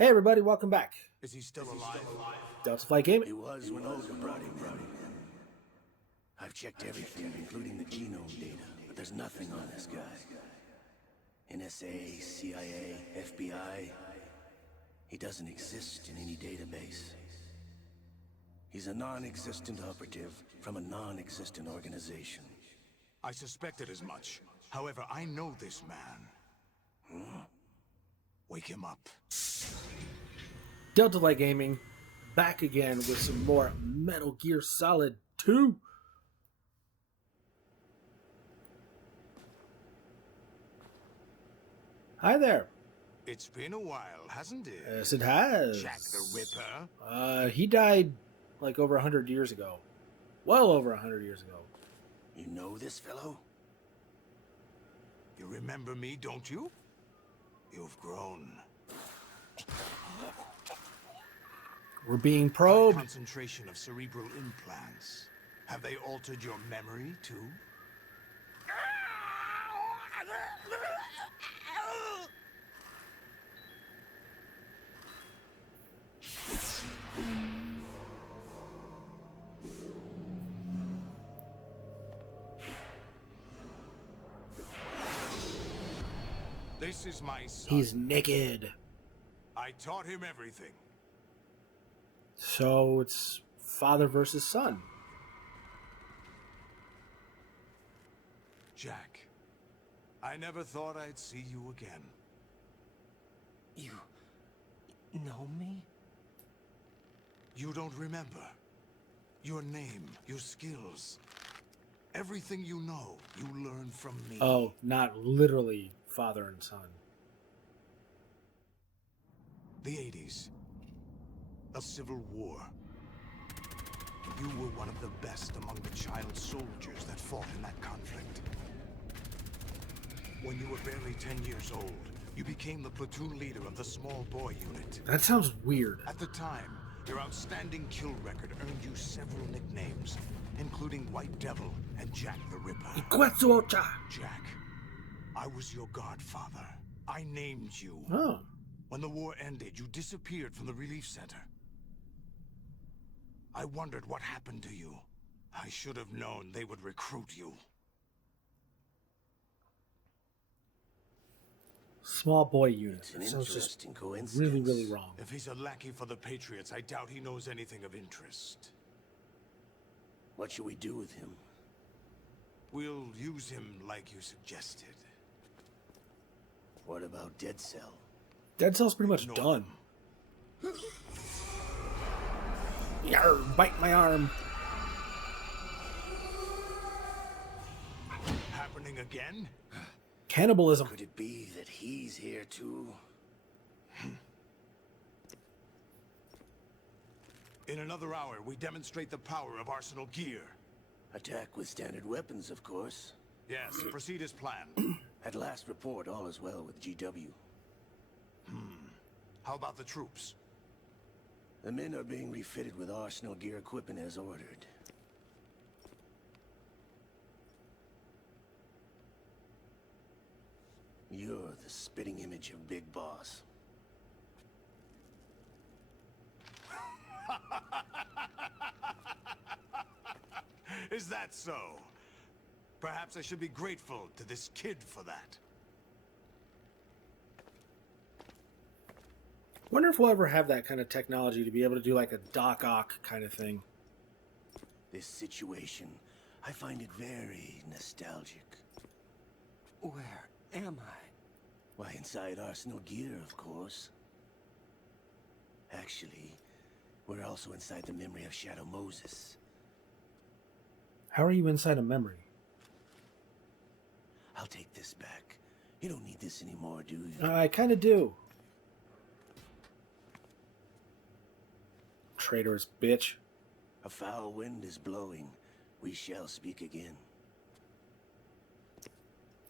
Hey everybody, welcome back. Is he still alive? Delta Flight Gaming. He was when Olga brought him in. I've checked everything, including the genome data, but there's nothing on this guy. NSA, CIA, FBI. He doesn't exist in any database. He's a non-existent operative from a non-existent organization. I suspected as much. However, I know this man. Wake him up. Delta Flight Gaming, back again with some more Metal Gear Solid 2. Hi there. It's been a while, hasn't it? Yes, it has. Jack the Ripper? He died like over 100 years ago. Well over 100 years ago. You know this fellow? You remember me, don't you? You've grown. We're being High probed. concentration of cerebral implants. Have they altered your memory, too? This is my son. He's naked. I taught him everything. So it's father versus son. Jack, I never thought I'd see you again. You know me? You don't remember. Your name, your skills. Everything you know, you learn from me. Oh, not literally father and son. The 80s. A civil war. You were one of the best among the child soldiers that fought in that conflict. When you were barely 10 years old, you became the platoon leader of the small boy unit. That sounds weird. At the time, your outstanding kill record earned you several nicknames, including White Devil and Jack the Ripper. Ikwetsuocha. Jack, I was your godfather. I named you. Oh. When the war ended, you disappeared from the relief center. I wondered what happened to you. I should have known they would recruit you. Small boy unit. It's an That sounds just interesting coincidence. really, really wrong. If he's a lackey for the Patriots, I doubt he knows anything of interest. What should we do with him? We'll use him like you suggested. What about Dead Cell? Dead Cell's pretty much No. done. Yarr, bite my arm. Happening again? Cannibalism. Could it be that he's here too? In another hour, we demonstrate the power of Arsenal gear. Attack with standard weapons, of course. Yes, proceed as planned. At last report, all is well with GW. How about the troops? The men are being refitted with Arsenal gear equipment as ordered. You're the spitting image of Big Boss. Is that so? Perhaps I should be grateful to this kid for that. Wonder if we'll ever have that kind of technology to be able to do like a Doc Ock kind of thing. This situation, I find it very nostalgic. Where am I? Why, inside Arsenal gear, of course. Actually, we're also inside the memory of Shadow Moses. How are you inside a memory? I'll take this back. You don't need this anymore, do you? I kind of do. Traitorous bitch. A foul wind is blowing. We shall speak again.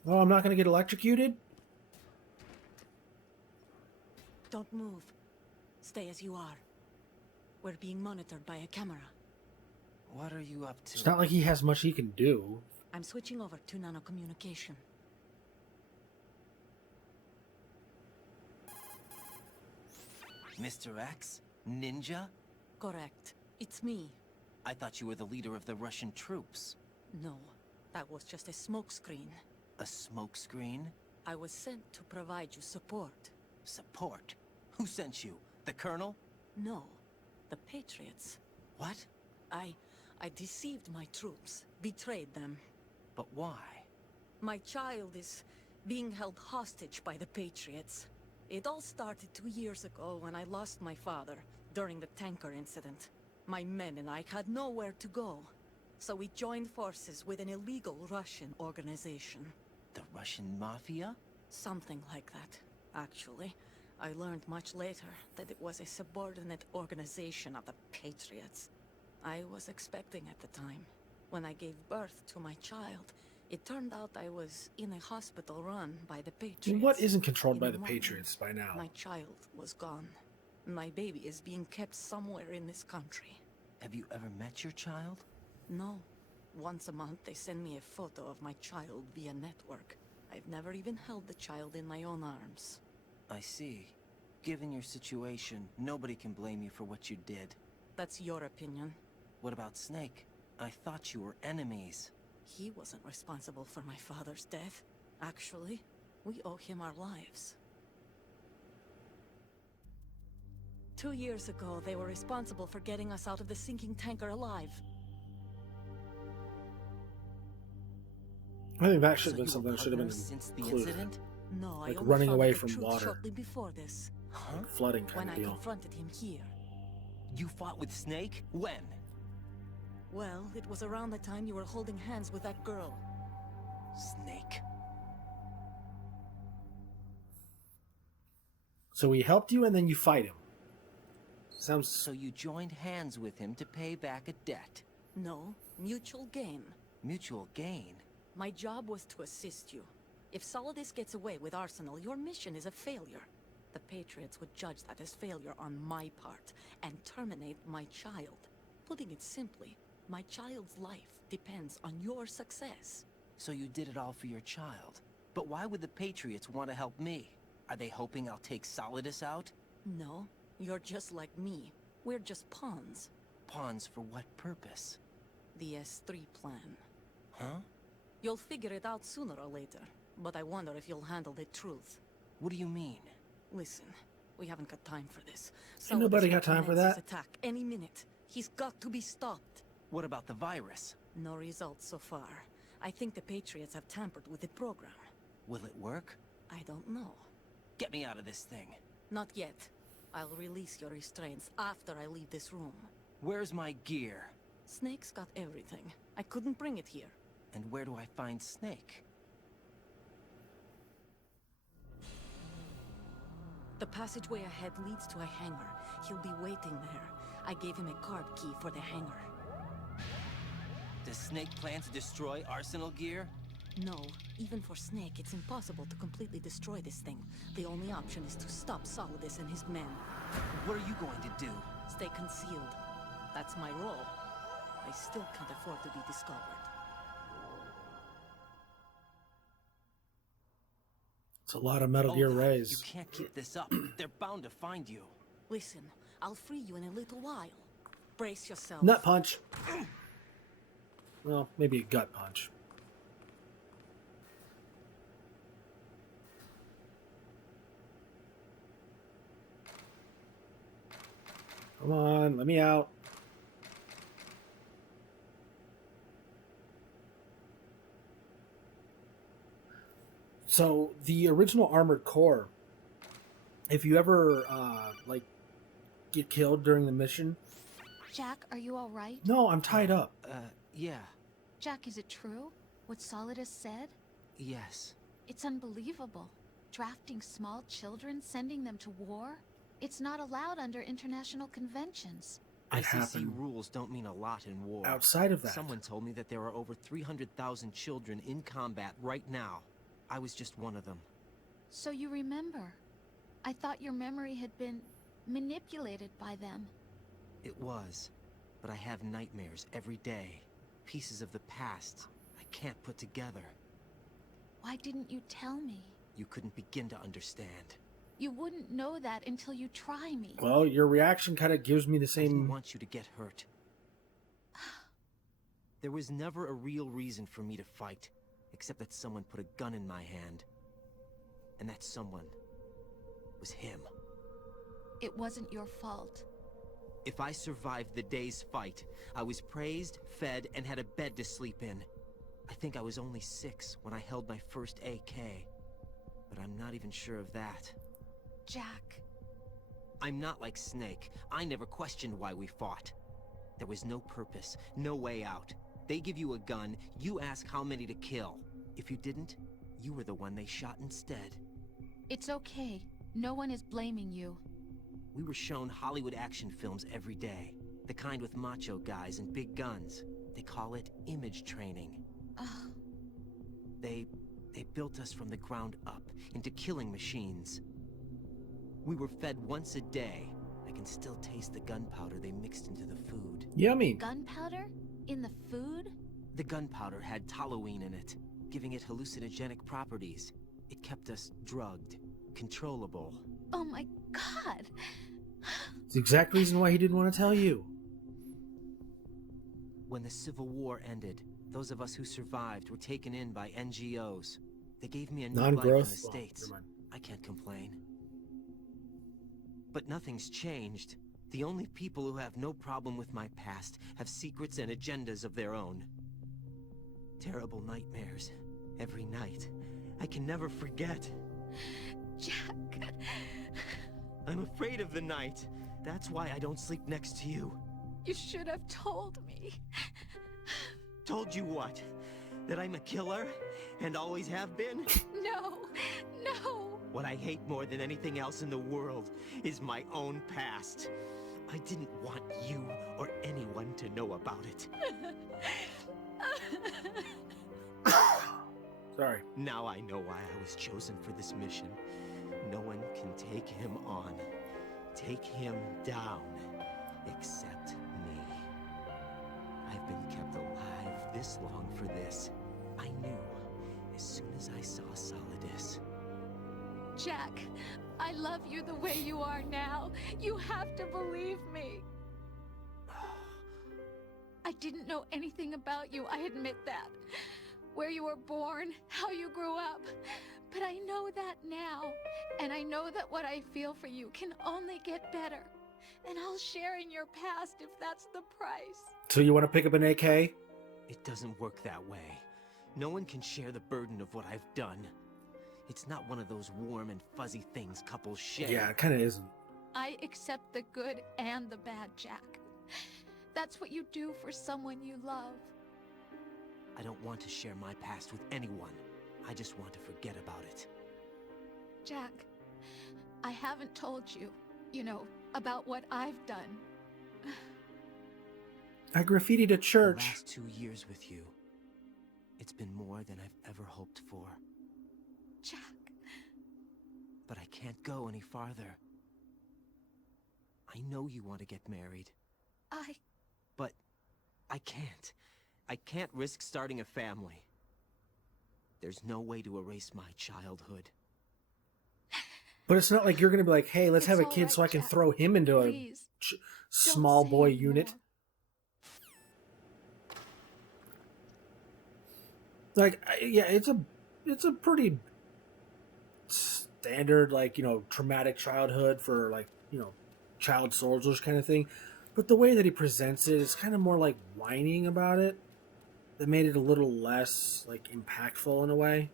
Oh, I'm not going to get electrocuted? Don't move. Stay as you are. We're being monitored by a camera. What are you up to? It's not like he has much he can do. I'm switching over to nanocommunication. Mr. X? Ninja? Correct. It's me. I thought you were the leader of the Russian troops. No, that was just a smokescreen. A smokescreen? I was sent to provide you support. Support? Who sent you? The Colonel? No, the Patriots. What? I deceived my troops, betrayed them. But why? My child is being held hostage by the Patriots. It all started 2 years ago when I lost my father during the tanker incident. My men and I had nowhere to go, so we joined forces with an illegal Russian organization. The Russian Mafia? Something like that, actually. I learned much later that it was a subordinate organization of the Patriots. I was expecting at the time. When I gave birth to my child, it turned out I was in a hospital run by the I mean, Patriots. what isn't controlled In by the the morning, Patriots by now? My child was gone. My baby is being kept somewhere in this country. Have you ever met your child? No. Once a month, they send me a photo of my child via network. I've never even held the child in my own arms. I see. Given your situation, nobody can blame you for what you did. That's your opinion. What about Snake? I thought you were enemies. He wasn't responsible for my father's death. Actually, we owe him our lives. 2 years ago, they were responsible for getting us out of the sinking tanker alive. I think that should So have been you something were that should have been partners since the included. incident? No, I Like only running found away out the from truth water. shortly before this. Huh? Like flooding kind When of I deal. confronted him here. You fought with Snake? When? Well, it was around the time you were holding hands with that girl. Snake. So he helped you and then you fight him. Sounds So you joined hands with him to pay back a debt. No, mutual gain. Mutual gain. My job was to assist you. If Solidus gets away with Arsenal, your mission is a failure. The Patriots would judge that as failure on my part, and terminate my child. Putting it simply, my child's life depends on your success. So you did it all for your child. But why would the Patriots want to help me? Are they hoping I'll take Solidus out? No, you're just like me. We're just pawns. Pawns for what purpose? The S3 plan. Huh? You'll figure it out sooner or later, but I wonder if you'll handle the truth. What do you mean? Listen, we haven't got time for this. Ain't nobody Solidus got time for commences that. Attack any minute. He's got to be stopped. What about the virus? No results so far. I think the Patriots have tampered with the program. Will it work? I don't know. Get me out of this thing. Not yet. I'll release your restraints after I leave this room. Where's my gear? Snake's got everything. I couldn't bring it here. And where do I find Snake? The passageway ahead leads to a hangar. He'll be waiting there. I gave him a card key for the hangar. Does Snake plan to destroy Arsenal gear? No, even for Snake, it's impossible to completely destroy this thing. The only option is to stop Solidus and his men. What are you going to do? Stay concealed. That's my role. I still can't afford to be discovered. It's a lot of Metal Gear Hold on. Rays. You can't keep this up. They're bound to find you. Listen, I'll free you in a little while. Brace yourself. Nut punch. Well, maybe a gut punch. Come on, let me out. So the original Armored Core, if you ever like get killed during the mission, Jack, are you all right? no, I'm tied up. Yeah. Jack, is it true? What Solidus said? Yes. It's unbelievable. Drafting small children, sending them to war? It's not allowed under international conventions. It ICC happened rules don't mean a lot in war. outside of that. Someone told me that there are over 300,000 children in combat right now. I was just one of them. So you remember. I thought your memory had been manipulated by them. It was. But I have nightmares every day. Pieces of the past I can't put together. Why didn't you tell me? You couldn't begin to understand. You wouldn't know that until you try me. Well, your reaction kind of gives me the I didn't same. want you to get hurt. There was never a real reason for me to fight, except that someone put a gun in my hand. And that someone was him. It wasn't your fault. If I survived the day's fight, I was praised, fed, and had a bed to sleep in. I think I was only 6 when I held my first AK. But I'm not even sure of that. Jack. I'm not like Snake. I never questioned why we fought. There was no purpose, no way out. They give you a gun, you ask how many to kill. If you didn't, you were the one they shot instead. It's okay. No one is blaming you. We were shown Hollywood action films every day. The kind with macho guys and big guns. They call it image training. Ugh. They built us from the ground up into killing machines. We were fed once a day. I can still taste the gunpowder they mixed into the food. Yummy. Gunpowder? In the food? The gunpowder had toluene in it, giving it hallucinogenic properties. It kept us drugged, controllable. Oh my god! It's the exact reason why he didn't want to tell you. When the Civil War ended, those of us who survived were taken in by NGOs. They gave me a new life in the Non-growth. States. Never mind. I can't complain. But nothing's changed. The only people who have no problem with my past have secrets and agendas of their own. Terrible nightmares. Every night. I can never forget. Jack! I'm afraid of the night. That's why I don't sleep next to you. You should have told me. Told you what? That I'm a killer? And always have been? No! No! What I hate more than anything else in the world is my own past. I didn't want you or anyone to know about it. Sorry. Now I know why I was chosen for this mission. No one can take him on, take him down, except me. I've been kept alive this long for this. I knew as soon as I saw Solidus. Jack, I love you the way you are now. You have to believe me. I didn't know anything about you, I admit that. Where you were born, how you grew up. But I know that now. And I know that what I feel for you can only get better. And I'll share in your past if that's the price. So you want to pick up an AK? It doesn't work that way. No one can share the burden of what I've done. It's not one of those warm and fuzzy things couples share. Yeah, it kind of isn't. I accept the good and the bad, Jack. That's what you do for someone you love. I don't want to share my past with anyone. I just want to forget about it. Jack, I haven't told you, about what I've done. I graffitied a The church. last 2 years with you, it's been more than I've ever hoped for. Jack, But I can't go any farther. I know you want to get married, but I can't. I can't risk starting a family. There's no way to erase my childhood. But it's not like you're going to be like, hey, let's It's have a all kid right, so I can Jack. throw him into a please, small don't boy say unit. anymore. Like, yeah, it's a pretty standard, like, traumatic childhood for, like, child soldiers kind of thing. But the way that he presents it is kind of more like whining about it. That made it a little less, like, impactful in a way.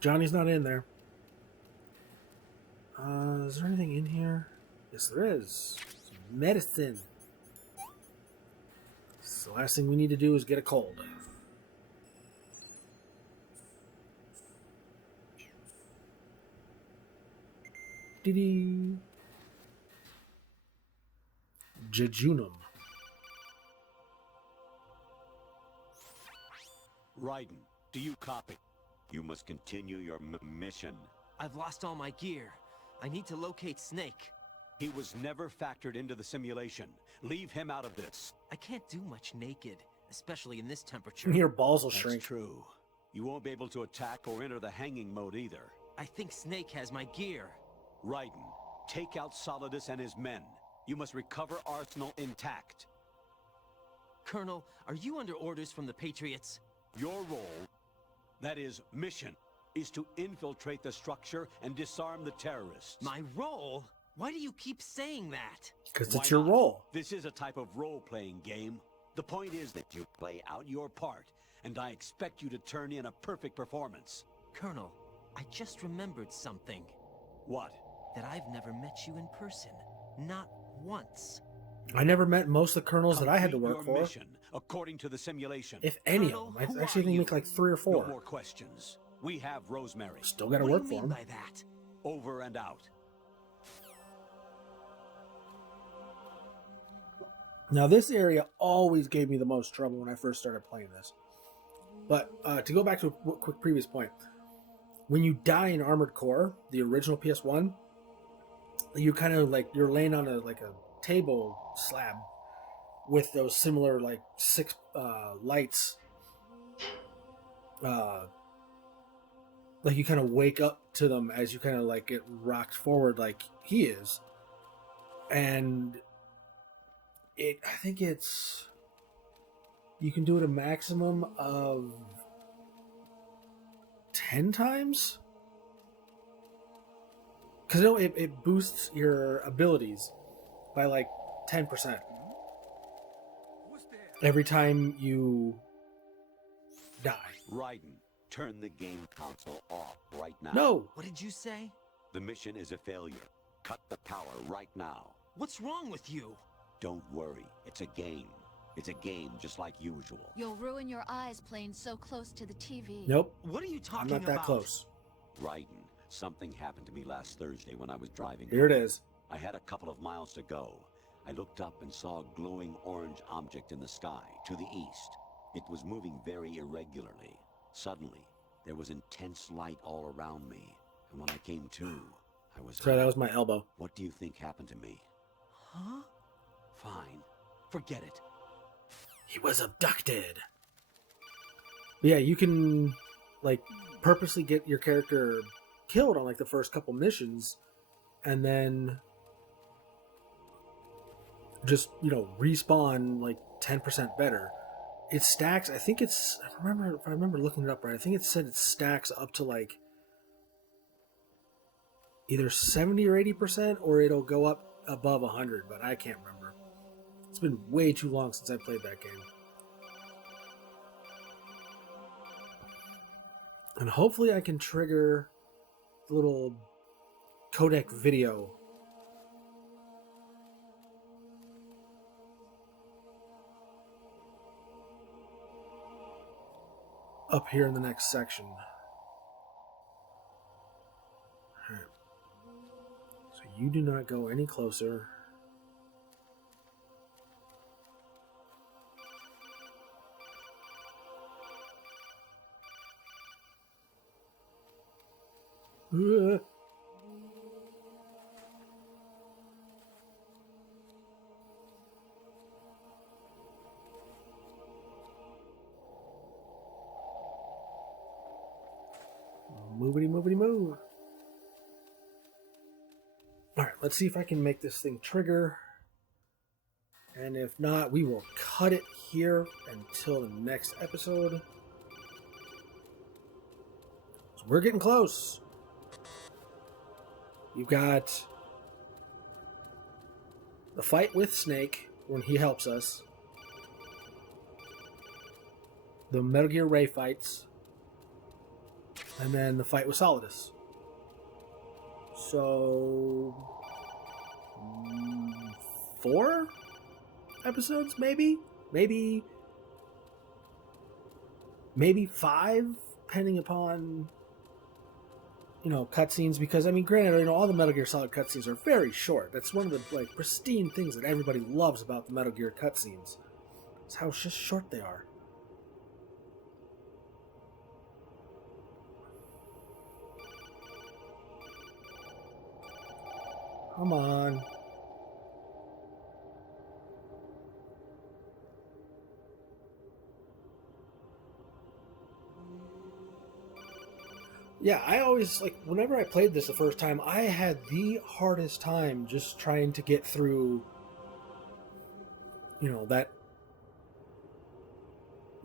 Johnny's not in there. Is there anything in here? Yes, there is. Some medicine. So the last thing we need to do is get a cold. Diddy. Jejunum. Raiden, do you copy? You must continue your mission. I've lost all my gear. I need to locate Snake. He was never factored into the simulation. Leave him out of this. I can't do much naked, especially in this temperature. Your balls will That's shrink. true. You won't be able to attack or enter the hanging mode either. I think Snake has my gear. Raiden, take out Solidus and his men. You must recover Arsenal intact. Colonel, are you under orders from the Patriots? Your role, that is, mission, is to infiltrate the structure and disarm the terrorists. My role? Why do you keep saying that? Because Why it's your not? role. This is a type of role-playing game. The point is that you play out your part, and I expect you to turn in a perfect performance. Colonel, I just remembered something. What? That I've never met you in person. Not once. I never met most of the colonels that I had to Complete work your for. mission, according to the simulation. If any Colonel, of them. who I actually are think you? make like 3 or 4. No more questions. We have Rosemary. Still got to What work do you for mean them. by that? Over and out. Now, this area always gave me the most trouble when I first started playing this. But to go back to a quick previous point, when you die in Armored Core, the original PS1, you kind of like you're laying on a table slab with those similar like 6 lights. Like you kind of wake up to them as you kind of like get rocked forward, like he is, and I think it's you can do it a maximum of 10 times. Because it boosts your abilities by like 10% every time you die. Raiden, turn the game console off right now. No! What did you say? The mission is a failure. Cut the power right now. What's wrong with you? Don't worry. It's a game. It's a game just like usual. You'll ruin your eyes playing so close to the TV. Nope. What are you I'm talking not that about? close. Raiden, something happened to me last Thursday when I was driving. Here it home. is. I had a couple of miles to go. I looked up and saw a glowing orange object in the sky to the east. It was moving very irregularly. Suddenly, there was intense light all around me. And when I came to, I was... Sorry, that was my elbow. What do you think happened to me? Huh? Fine. Forget it. He was abducted. Yeah, you can like purposely get your character killed on like the first couple missions and then just, respawn like 10% better. It stacks, I think it's if I remember looking it up right, I think it said it stacks up to like either 70 or 80% or it'll go up above 100, but I can't remember. It's been way too long since I played that game. And hopefully I can trigger the little codec video. Up here in the next section. Alright. So you do not go any closer. Movity, movity, move. Alright, let's see if I can make this thing trigger. And if not, we will cut it here until the next episode. So we're getting close. You've got the fight with Snake when he helps us. The Metal Gear Ray fights. And then the fight with Solidus. So 4 episodes, maybe 5, depending upon cutscenes. Because I mean, granted, all the Metal Gear Solid cutscenes are very short. That's one of the pristine things that everybody loves about the Metal Gear cutscenes. It's how just short they are. Come on. yeah, I always, like, whenever I played this the first time, I had the hardest time just trying to get through, you know, that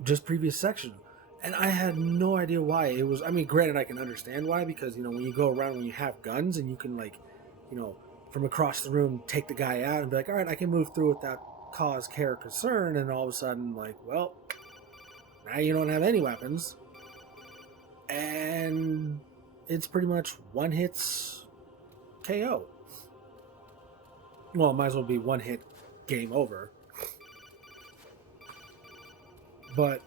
just previous section. And I had no idea why. It was, I mean, granted, I can understand why, because, you know, when you go around, when you have guns and you can, like, you know, from across the room, take the guy out and be like, all right, I can move through without cause care or concern. And all of a sudden, like, well, now you don't have any weapons. And it's pretty much one hits KO. Well, it might as well be one hit game over. But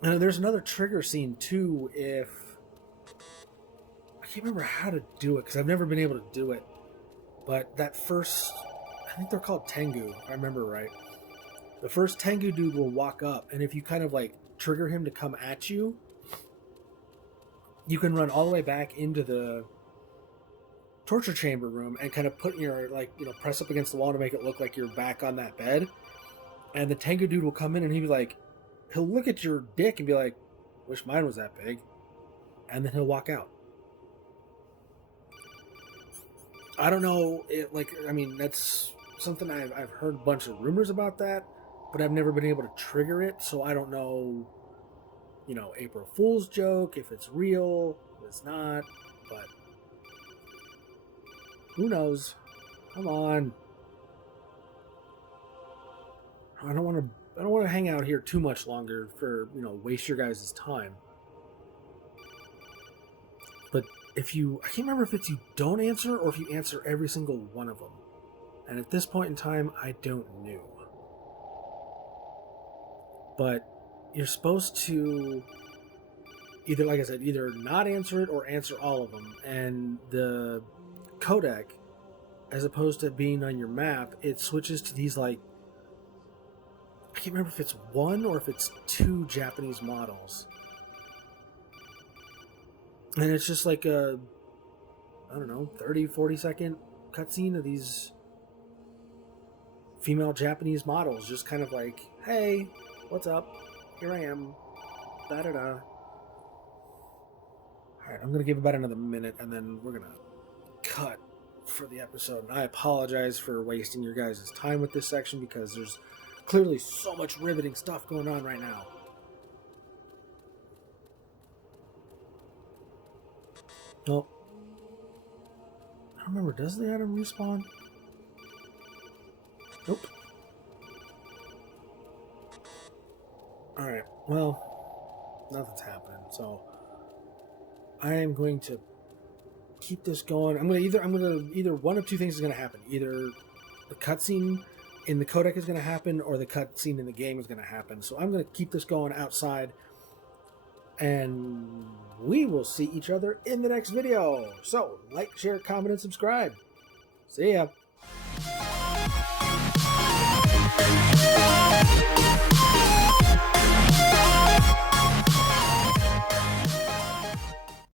there's another trigger scene too. If I can't remember how to do it because I've never been able to do it. But that first, I think they're called Tengu, if I remember right. The first Tengu dude will walk up, and if you kind of like trigger him to come at you, you can run all the way back into the torture chamber room and kind of put your, like, you know, press up against the wall to make it look like you're back on that bed. And the Tengu dude will come in and he'll be like, he'll look at your dick and be like, wish mine was that big. And then he'll walk out. I don't know, I mean, that's something I've heard a bunch of rumors about that, but I've never been able to trigger it, so I don't know, you know, April Fool's joke, if it's real, if it's not, but who knows? Come on. I don't want to hang out here too much longer for, you know, waste your guys' time. But if you, I can't remember if it's you don't answer or if you answer every single one of them. And at this point in time, I don't know. But you're supposed to either, like I said, either not answer it or answer all of them. And the codec, as opposed to being on your map, it switches to these, like, I can't remember if it's one or if it's two Japanese models. And it's just like a, I don't know, 30, 40 second cutscene of these female Japanese models just kind of like, hey, what's up? Here I am. Da-da-da. Alright, I'm going to give about another minute and then we're going to cut for the episode. And I apologize for wasting your guys' time with this section because there's clearly so much riveting stuff going on right now. Oh. I don't remember, does the item respawn? Nope. Alright, well, nothing's happening, so I am going to keep this going. I'm gonna either one of two things is gonna happen. Either the cutscene in the codec is gonna happen or the cutscene in the game is gonna happen. So I'm gonna keep this going outside and we will see each other in the next video. So, like, share, comment, and subscribe. See ya.